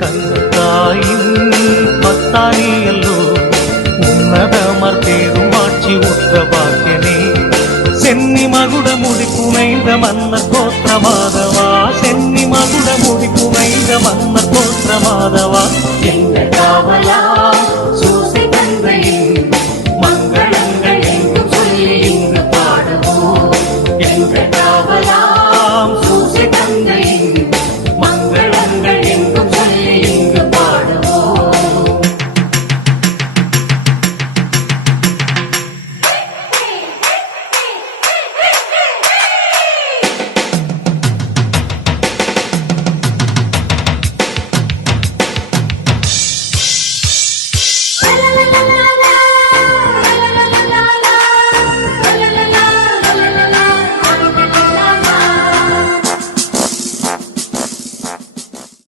கந்தத்தாயின் பத்தானியல்லோ உன்னதமர் பேருமாட்சி உற்ற பாக்கியனே சென்னி மகுட முடி புனைந்த மன்னர் கோத்திர மாதவா சென்னி மகுட முடி புனைந்த மன்னர் கோத்திர மாதவா என்ன காவலா